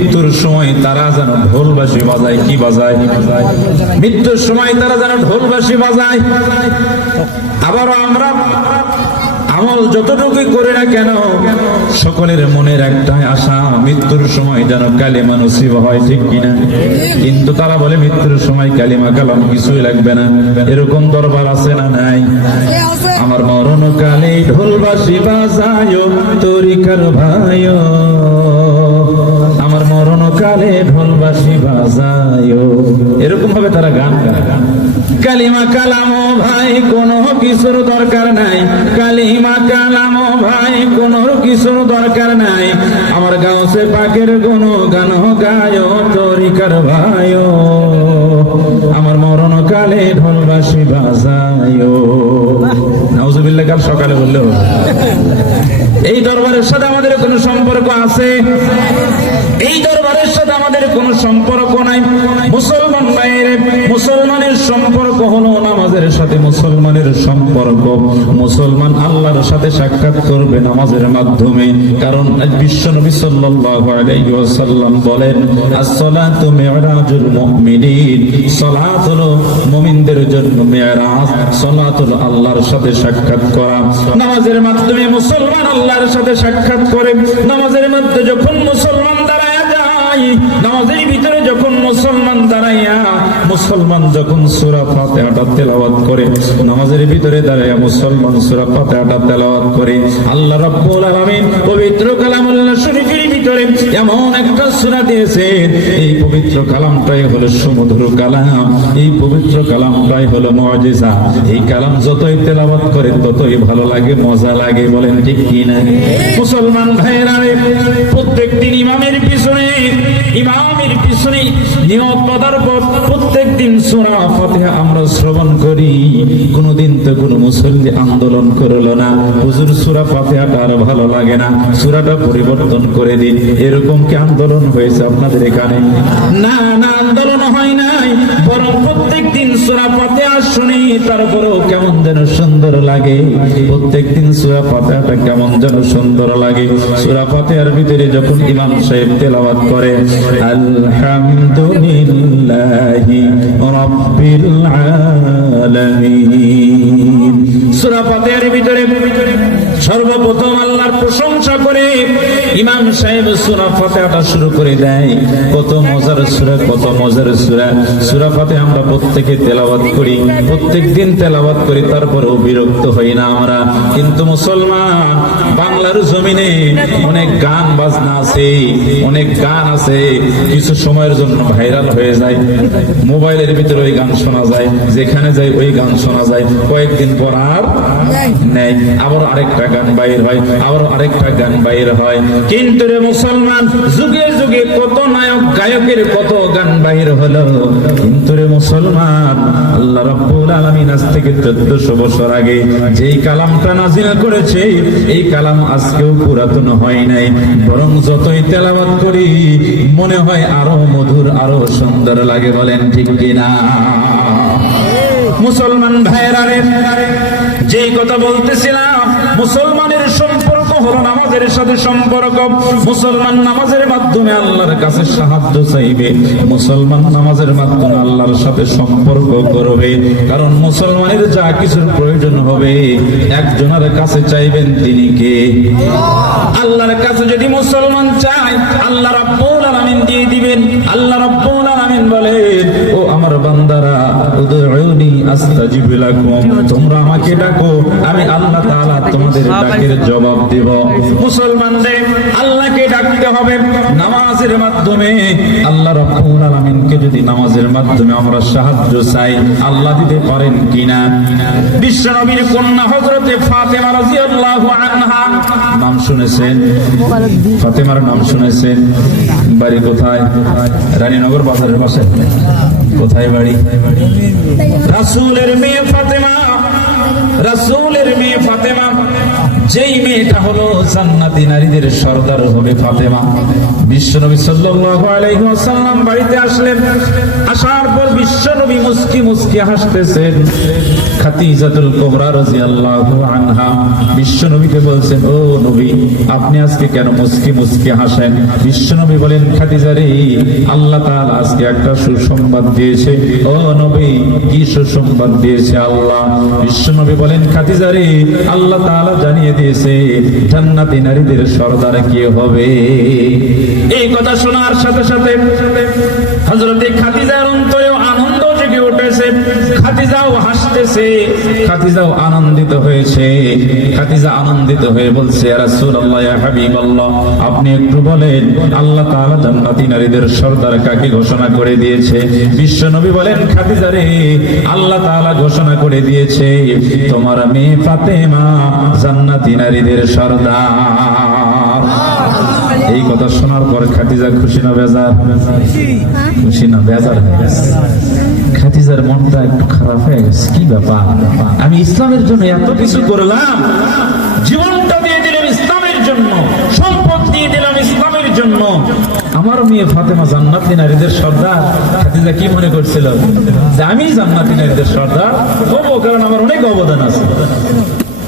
মৃত্যুর সময় তারা যেন ঢোলবাসি বাজায়, কি বাজায়? মৃত্যুর সময় তারা যেন ঢোলবাসি বাজায়। আবার আমরা আমল যতটুকুই করে না কেন, সকলের মনের একটাই আশা, মৃত্যুর সময় যেন কালিমা নসিব হয়, ঠিক কিনা কিন্তু তারা বলে, মৃত্যুর সময় কালিমা কালাম কিছুই লাগবে না। এরকম দরবার আছে না নাই? আমার মরণ কালে ঢোলবাসি বাজায় তরিকার ভাই আমার কালে ঢোলবাসি বাজায় এরকম ভাবে তারা গান গায়। কালিমা কালাম ভাই, কোনো কিছুর দরকার নাই। কালিমা কালাম ভাই, কোনো কিছুর দরকার নাই। আমার গাঁওসে পাকের কোনো গান গায় তরিকার ভাই আমার মরণ কালে ঢোলবাসি বাজায় নাউজুবিল্লাহ কাল সকালে বললেও এই দরবারের সাথে আমাদের কোনো সম্পর্ক আছে? এই দরবারের সাথে আমাদের কোনো সম্পর্ক নাই। মুসলমান বাইরে মুসলমানের সম্পর্ক হলো নামাজের সাথে মুসলমানের সম্পর্ক। মুসলমান আল্লাহর সাথে সাক্ষাৎ করবে নামাজের মাধ্যমে। কারণ বিশ্ব নবী সাল্লাল্লাহু আলাইহি ওয়াসাল্লাম বলেন as-salatu mi'rajul mu'minin সালাত হলো মুমিনদের জন্য মি'রাজ। সালাত হলো আল্লাহর সাথে সাক্ষাৎ করা। নামাজের মাধ্যমে মুসলমান আল্লাহর সাথে সাক্ষাৎ করে। নামাজের মধ্যে যখন মুসলমান দাঁড়ায় যায় নামাজের ভিতরে যখন মুসলমান দাঁড়াইয়া মুসলমান যখন সূরা ফাতিহাটা তেলাওয়াত করে নামাজের ভিতরে দাঁড়াইয়া মুসলমান সূরা ফাতিহাটা তেলাওয়াত করে আল্লাহ রাব্বুল আলামিন পবিত্র কালামুল্লাহ শরীফের ভিতরে এমন একটা সূরা দিয়েছেন এই পবিত্র কালামটাই হলো সুমধুর কালাম। এই পবিত্র কালামটাই হলো মুজিজা। এই কালাম যতই তেলাওয়াত করে ততই ভালো লাগে মজা লাগে বলেন ঠিক কি না মুসলমান ভাইয়েরা রে, প্রত্যেক দিন ইমামের পিছনে ইমামের পিছনে নিয়ত বাঁধার পর প্রত্যেক দিন সোনা ফাতিহা আমরা শ্রবণ করি। কোনোদিন তো কোনো মুসল্লি আন্দোলন করল না। হুজুর, সুরা ফাতিহাটা আর ভালো লাগে না। সুরাটা পরিবর্তন করে দিন। এরকম কি আন্দোলন হয়েছে আপনাদের এখানে? না না, আন্দোলন হয় নাই। বরং প্রত্যেক সূরা ফাতিহা শুনি, তারপরেও কেমন যেন সুন্দর লাগে। প্রত্যেক দিন সূরা ফাতিহাটা কেমন যেন সুন্দর লাগে। সূরা ফাতিহার ভিতরে যখন ইমাম সাহেব তেলাওয়াত করে, আলহামদুলিল্লাহি সূরা ফাতিহার ভিতরে সর্বপ্রথম আল্লাহর প্রশংসা করে ইমাম সাহেব সূরা ফাতিহাটা শুরু করে দেয়। কত মজার সূরা কত মজার সূরা। সূরা ফাতিহা আমরা প্রত্যেকে তেলাওয়াত করি প্রত্যেক দিন তেলাওয়াত করি তারপরেও বিরক্ত হই না আমরা। কিন্তু মুসলমান বাংলার জমিনে অনেক গান বাজনা আছে অনেক গান আছে কিছু সময়ের জন্য ভাইরাল হয়ে যায়। মোবাইলের ভিতরে ওই গান শোনা যায় যেখানে যাই ওই গান শোনা যায়। কয়েকদিন পর আর নেই। আবার আরেকটা গান বাইর হয়, আবার আরেকটা গান বাইর হয়। কিন্তু রে মুসলমান, যুগে যুগে কত নায়ক, গায়কের কত গান বাইর হলো। কিন্তু রে মুসলমান, আল্লাহ রাব্বুল আলামিন আজ থেকে 1400 বছর আগে যেই কালামটা নাজিল করেছে, এই কালাম আজকেও পুরাতন হয় নাই। বরং যতই তেলাওয়াত করি, মনে হয় আরও মধুর, আরও সুন্দর লাগে বলেন ঠিক কিনা? মুসলমান ভাইয়েরা রে যেই কথা বলতেছিলাম মুসলমানের সম্পর্ক হলো নামাজের সাথে সম্পর্ক। মুসলমান নামাজের মাধ্যমে আল্লাহর কাছে সাহায্য চাইবে। মুসলমান নামাজের মাধ্যমে আল্লাহর সাথে সম্পর্ক করবে। কারণ মুসলমানের যা কিছুর প্রয়োজন হবে, একজনের কাছে চাইবেন তিনি কে? আল্লাহর কাছে যদি মুসলমান চায়, আল্লাহ রাব্বুল আলামিন দিয়ে দিবেন। আল্লাহ রাব্বুল আলামিন ও আমার বান্দারা, উদউনি আস্তাজিব লাকুম। তোমরা আমাকে ডাকো, আমি আল্লাহ তাআলা তোমাদের ডাকের জবাব দেব। মুসলমানদের আল্লাহকে ডাকতে হবে নামাজের মাধ্যমে। আল্লাহ রাব্বুল আলামিনকে যদি নামাজের মাধ্যমে আমরা সাহায্য চাই, আল্লাহ দিতে পারেন কিনা? বিশ্ব নবীর কন্যা হযরতে ফাতেমা রাদিয়াল্লাহু আনহা নাম শুনেছেন? ফাতেমার নাম শুনেছেন? বাড়ি কোথায়? রানীনগর বাজারের পাশে। কোথায় বাড়ি? রাসূলের মেয়ে ফাতেমা। ফাতেমা যেই মেয়েটা হলো জান্নাতি নারীদের সর্দার হবে ফাতেমা। বিশ্বনবী সাল্লাল্লাহু আলাইহি ওয়াসাল্লাম বাড়িতে আসলেন। আসার পর বিশ্বনবী মুস্কি মুস্কি হাসতেছেন। খাদিজাতুল কুবরা রাদিয়াল্লাহু আনহা। বলছেন, ও নবী, আপনি আজকে কেন মুস্কি মুস্কি হাসেন? বিশ্বনবী বলেন, খাদিজা রে, আল্লাহ তাআলা আজকে একটা সুসংবাদ দিয়েছে। ও নবী, কি সুসংবাদ দিয়েছে আল্লাহ? বিশ্বনবী বলেন, খাদিজা রে, আল্লাহ তাআলা জানিয়ে দিয়েছে জান্নাতি নারীদের সর্দার কি হবে? এই কথা শোনার সাথে সাথে হজরতে খাদিজার অন্তরেও খাদিজাও হাসতেছে। খাদিজাও আনন্দিত হয়েছে। খাদিজা আনন্দিত হয়ে বলছে আপনি একটু বলেন, আল্লাহ তাআলা জান্নাতি নারীদের সর্দার কাকে ঘোষণা করে দিয়েছে? বিশ্বনবী বলেন, খাদিজা রে, আল্লাহ তাআলা ঘোষণা করে দিয়েছে, তোমার মেয়ে ফাতেমা জান্নাতি নারীদের সর্দার। এই কথা শোনার পর খাদিজা খুশি না বেজার? খুশি না বেজার হয়ে গেছে। খাদিজার মনটা একটু খারাপ হয়ে গেছে। কি ব্যাপার? আমি ইসলামের জন্য এত কিছু করলাম। জীবনটা দিয়ে দিলাম ইসলামের জন্য। সম্পদ দিয়ে দিলাম ইসলামের জন্য। আমার মেয়ে ফাতেমা জান্নাতি নারীদের সর্দার। খাদিজা কি মনে করছিল? যে আমি জান্নাতি নারীদের সর্দার। হব কারণ আমার অনেক অবদান আছে।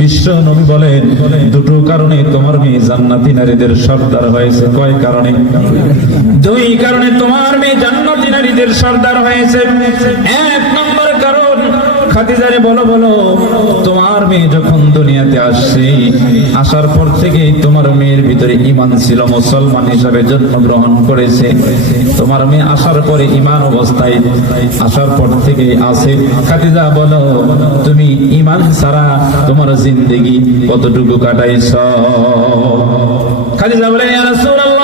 বিশ্ব নবী বলেন দুটো কারণে তোমার মেয়ে জান্নাতি নারীদের সর্দার হয়েছে। কয় কারণে? দুই কারণে তোমার মেয়ে জান্নাতি নারীদের সর্দার হয়েছে। এক খাদিজারে বলো বলো, তোমার মেয়ে যখন দুনিয়াতে আসছে আসার পর থেকে তোমার মেয়ের ভিতরে ইমান ছিল, মুসলমান হিসাবে জন্মগ্রহণ করেছে। তোমার মেয়ে আসার পরে ইমান অবস্থায় আসার পর থেকে আছে। খাদিজা, বলো, তুমি ইমান ছাড়া তোমার জিন্দেগি কতটুকু কাটাইছ? খাদিজা বলে রাসূলুল্লাহ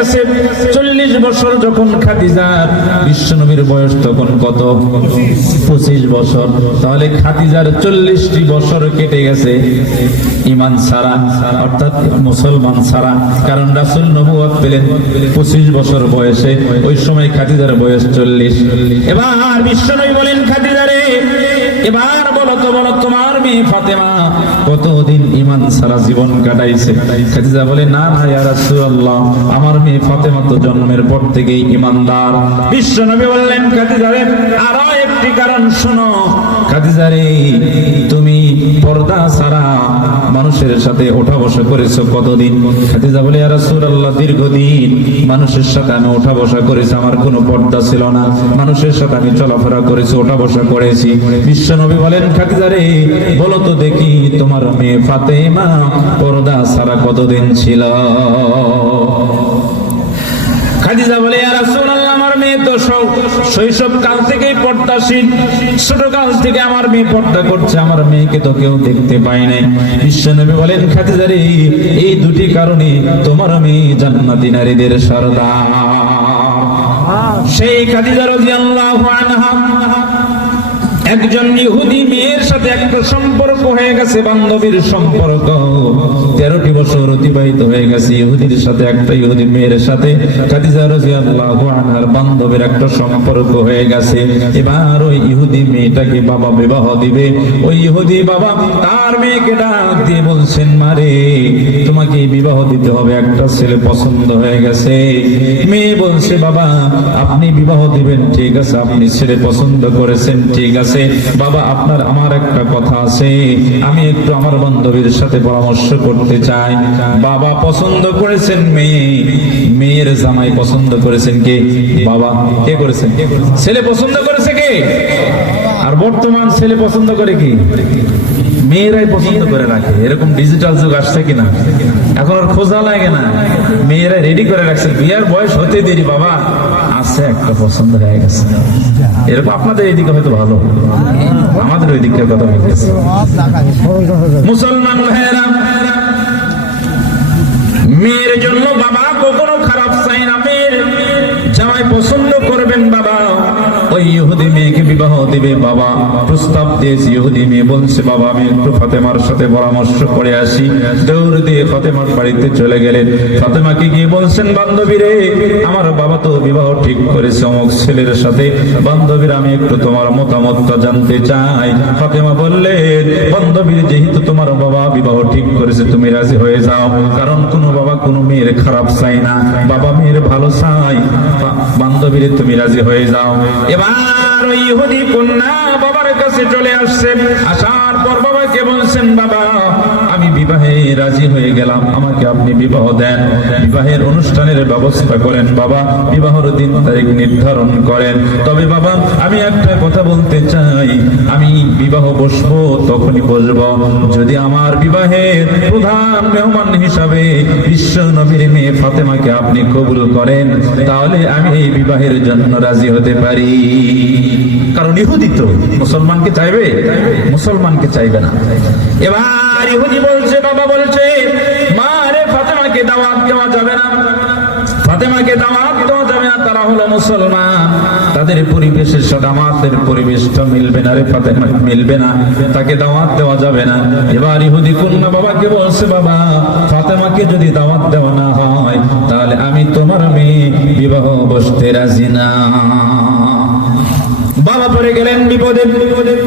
গেছে চল্লিশ বছর যখন খাদিজার বিশ্বনবীর বয়স তখন কত? পঁচিশ বছর। তাহলে খাদিজার চল্লিশটি বছর কেটে গেছে ইমান সারা অর্থাৎ মুসলমান সারা কারণ রাসুল নবুয়াত পেলেন পঁচিশ বছর বয়সে, ওই সময় খাদিজার বয়স চল্লিশ। এবার বিশ্বনবী বলেন খাদিজারে এবার বলো তো, বলো তোমার মেয়ে ফাতেমা কতদিন ইমান সারা জীবন কাটাইছে। খাদিজা বলে, না না, ইয়া রাসূলুল্লাহ, আমার মেয়ে ফাতেমা তো জন্মের পর থেকেই ইমানদার বিশ্ব নবী বললেন, খাদিজা রে, আরও একটি কারণ শোনো। খাদিজা রে, তুমি পর্দা ছাড়া মানুষের সাথে ওঠা বসা করেছ কতদিন? দীর্ঘদিন মানুষের সাথে আমি ওঠা বসা করেছি, আমার কোনো পর্দা ছিল না। মানুষের সাথে আমি চলাফেরা করেছি, ওঠা বসা করেছি। বিশ্ব নবী বলেন, খাদিজা বলো তো দেখি তোমার মেয়ে ফাতেমা পর্দা ছাড়া কতদিন ছিল? খাদিজা বলে রাসূলুল্লাহ আমার মেয়ে তো সব- শৈশব কাল থেকেই পর্দাশীল। ছোট কাল থেকে আমার মেয়ে পর্দা করছে, আমার মেয়েকে তো কেউ দেখতে পায় নাই। বিশ্বনবী বলেন খাদিজা রে এই দুটি কারণে তোমার মেয়ে জান্নাতি নারীদের সর্দার সেই খাদিজা রাদিয়াল্লাহু আনহা একজন ইহুদি মেয়ের সাথে একটা সম্পর্ক হয়ে গেছে, বান্ধবীর সম্পর্ক। তেরোটি বছর অতিবাহিত হয়ে গেছে, ইহুদির সাথে একটা ইহুদি মেয়ের সাথে। খাদিজা বান্ধবীর একটা সম্পর্ক হয়ে গেছে। এবার ওই ইহুদি মেয়েটাকে বাবা বিবাহ দিবে। ওই ইহুদি বাবা তার মেয়েকে ডাক দিয়ে বলছেন মারে তোমাকে বিবাহ দিতে হবে। একটা ছেলে পছন্দ হয়ে গেছে। মেয়ে বলছে, বাবা, আপনি বিবাহ দিবেন, ঠিক আছে। আপনি ছেলে পছন্দ করেছেন, ঠিক আছে। বাবা, আপনার, আমার একটা কথা আছে। আমি একটু আমার বান্ধবীর সাথে পরামর্শ করতে চাই। বাবা পছন্দ করেছেন মেয়ে। মেয়ের জামাই পছন্দ করেছেন কে? বাবা, কে করেছেন? ছেলে পছন্দ করেছে কে? আর বর্তমান ছেলে পছন্দ করে কি? মেয়েরাই পছন্দ করে রাখে। এরকম ডিজিটাল যুগ আসছে কিনা? এখন আর খোঁজা লাগে না। মেয়েরা রেডি করে রাখছে। বিয়ার বয়স হতে দেরি, বাবা। আছে একটা পছন্দ, হয়ে গেছে। এরকম আপনাদের এদিকে হয়তো ভালো। আমাদের ওই দিকের কথা হয়ে গেছে মুসলমান ভাইয়েরা, মেয়ের জন্য বাবা বিবাহ দিবে বাবা। প্রস্তাব দিয়েছে ইহুদি মেয়ে, বলছে, বাবা, আমি একটু ফাতেমার সাথে পরামর্শ করে আসি। দৌড় দিয়ে ফাতেমার বাড়িতে চলে গেলেন। ফাতেমাকে গিয়ে বলছেন বান্ধবী রে আমার বাবা তো বিবাহ ঠিক করেছে অমুক ছেলের সাথে। বান্ধবীর, আমি একটু তোমার মতামতটা জানতে চাই। ফাতেমা বললেন, বান্ধবীর, যেহেতু তোমার বাবা বিবাহ ঠিক করেছে, তুমি রাজি হয়ে যাও। কারণ কোনো বাবা কোনো মেয়ের খারাপ চাই না। বাবা মেয়ের ভালো চাই বান্ধবীর তুমি রাজি হয়ে যাও। এবার ওই ইহুদি কন্যা বাবার কাছে চলে আসছে আসার পর বাবাকে বলছেন, বাবা, আমি বিবাহে রাজি হয়ে গেলাম। আমাকে আপনি বিবাহ দেন। বিবাহের অনুষ্ঠানের ব্যবস্থা করেন। বাবা, বিবাহের দিন তারিখ নির্ধারণ করেন। তবে বাবা, আমি একটা কথা বলতে চাই। আমি বিবাহ বসবো, তখনই বসবো যদি আমার বিবাহের প্রধান মেহমান হিসাবে বিশ্ব নবীর মেয়ে ফাতেমাকে আপনি কবুল করেন, তাহলে আমি এই বিবাহের জন্য রাজি হতে পারি। কারণ ইহুদি তো মুসলমানকে চাইবে? মুসলমানকে চাইবে না। এবার ইহুদি বলছে, বাবা বলছে, মা রে, ফাতেমাকে দাওয়াত দেওয়া যাবে না। ফাতেমাকে দাওয়াত দেওয়া যাবে না, তারা হলো মুসলমান। তাদের পরিবেশের সাথে আমাদের পরিবেশটা মিলবে না রে, ফাতেমা, মিলবে না। তাকে দাওয়াত দেওয়া যাবে না। এবার ইহুদি কন্যা বাবাকে বলছে, বাবা, ফাতেমাকে যদি দাওয়াত দেওয়া না হয়, তাহলে আমি তোমার মেয়ে বিবাহ বসতে রাজি না। বাবা পড়ে গেলেন বিপদে।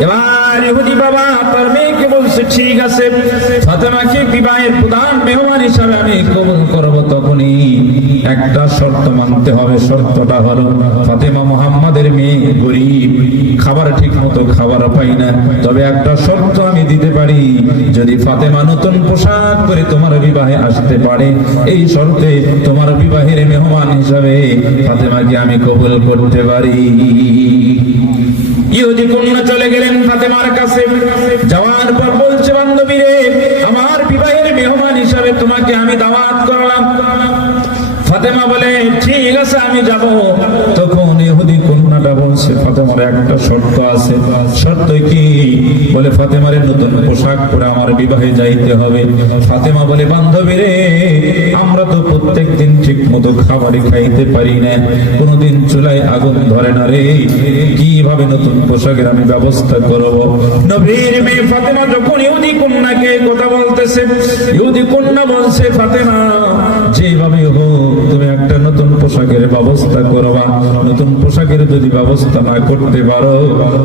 এবার ইহুদি বাবা তার মেয়েকে বলছে, ঠিক আছে, ফাতেমাকে বিবাহের প্রধান মেহমান হিসাবে আমি কবুল করব তখনই। একটা শর্ত মানতে হবে, শর্তটা হলো ফাতেমা মোহাম্মদের মেয়ে গরিব, খাবার ঠিক মতো খাবার পাই না। তবে একটা শর্ত আমি দিতে পারি, যদি ফাতেমা নতুন পোশাক করে তোমার বিবাহে আসতে পারে, এই শর্তে তোমার বিবাহের মেহমান হিসাবে ফাতেমাকে আমি কবুল করতে পারি। ইহুদি কন্যা চলে গেলেন ফাতেমার কাছে। যাওয়ার পর বলছে বান্ধবী রে আমার বিবাহের মেহমান হিসাবে তোমাকে আমি দাওয়াত করলাম। ফাতেমা বলে, ঠিক আছে, আমি যাব। তখন ইহুদি কন্যাটা বলছে ফাতেমার একটা শর্ত আছে। শর্ত কি? বলে, ফাতেমারে নতুন পোশাক আমার বিবাহে যাইতে হবে। ফাতেমা বলে আমরা তো প্রত্যেক দিন ঠিক মতো খাবারই খাইতে পারি না। কোনোদিন চুলায় আগুন ধরে না রে। কীভাবে নতুন পোশাকের আমি ব্যবস্থা করব? নবীর মেয়ে ফাতেমা যখন ইহুদি কন্যাকে কথা বলতেছে, ইহুদি কন্যা বলছে, ফাতেমা যেভাবে হোক, তুমি একটা নতুন পোশাকের ব্যবস্থা করবা। নতুন পোশাকের যদি ব্যবস্থা না করতে পারো,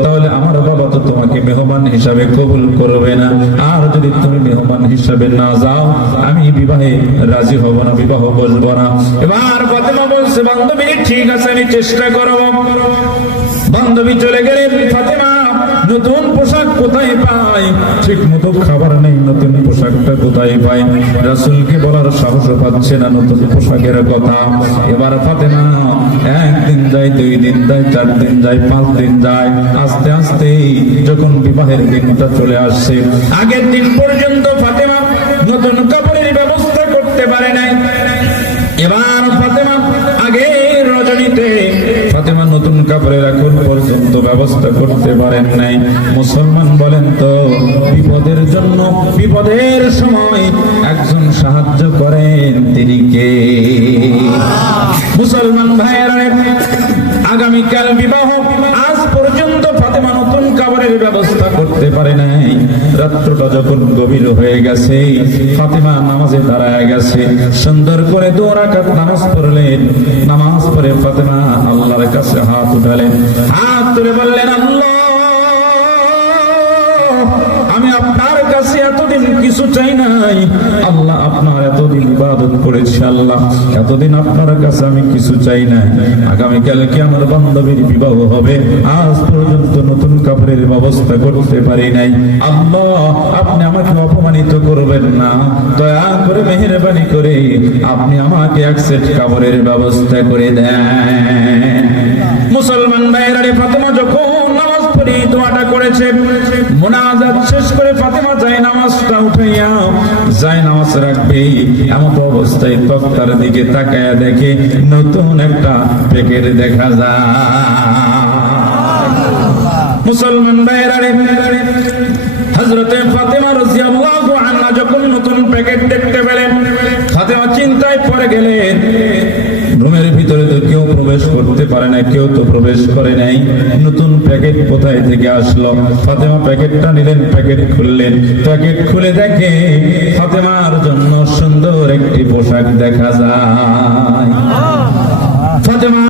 তাহলে আমার বাবা তো তোমাকে মেহমান হিসাবে কবুল করবে না। আর যদি তুমি মেহমান হিসাবে না যাও, আমি বিবাহে রাজি হব না, বিবাহ বসবো না। এবার ফাতেমা বলছে, বান্ধবী, ঠিক আছে, আমি চেষ্টা করব। বান্ধবী চলে গেলেন ফাতেমা। নতুন পোশাক কোথায় পাই? ঠিক মতো খাবার নেই, নতুন পোশাকটা কোথায় পাই? রাসুলকে বলার সাহস পাচ্ছে না নতুন পোশাকের কথা। এবার ফাতেমা একদিন যায়, দুই দিন যায়, চার দিন যায়, পাঁচ দিন যায়। আস্তে আস্তে যখন বিবাহের দিনটা চলে আসছে আগের দিন পর্যন্ত ফাতেমা কাপড়ের এখন পর্যন্ত ব্যবস্থা করতে পারেন নাই। মুসলমান বলেন তো, বিপদের জন্য, বিপদের সময় একজন সাহায্য করেন, তিনি কে? মুসলমান ভাইয়ের, আগামীকাল বিবাহ ব্যবস্থা করতে পারে নাই। রাত্রটা যখন গভীর হয়ে গেছে, ফাতেমা নামাজে দাঁড়ায় গেছে, সুন্দর করে দু নামাজ পড়লেন। নামাজ পড়ে ফাতেমা আল্লাহর কাছে হাত উঠালেন। হাত তুলে বললেন, আল্লাহ চাই নাই। আল্লাহ আপনার এতদিন ইবাদত করেছি, আল্লাহ। এতদিন আপনার কাছে আমি কিছু চাই নাই। আমার বান্ধবীর বিবাহ হবে? আজ পর্যন্ত নতুন কাপড়ের ব্যবস্থা করতে পারি নাই। আল্লাহ, আপনি আমাকে অপমানিত করবেন না। দয়া করে মেহরবানি করে আপনি আমাকে এক সেট কাপড়ের ব্যবস্থা করে দেন। মুসলমান ফাতেমা, যখন নামাজ দোয়াটা করেছে। মোনাজাত শেষ করে ফাতেমা যায় নামাজটা উঠাইয়া যায় নামাজ রাখবে, এমন অবস্থায় তক্তার দিকে তাকায়া দেখে নতুন একটা প্যাকেট দেখা যায়। মুসলমান ভাইয়েরা রে, হযরতে ফাতেমা রাদিয়াল্লাহু আনহা যখন নতুন প্যাকেট দেখতে পেলেন, ফাতেমা চিন্তায় পড়ে গেলেন কেউ প্রবেশ করতে পারে না কেউ তো প্রবেশ করে নাই। নতুন প্যাকেট কোথায় থেকে আসলো? ফাতেমা প্যাকেটটা নিলেন প্যাকেট খুললেন। প্যাকেট খুলে দেখে ফাতেমার জন্য সুন্দর একটি পোশাক দেখা যায়। ফাতেমা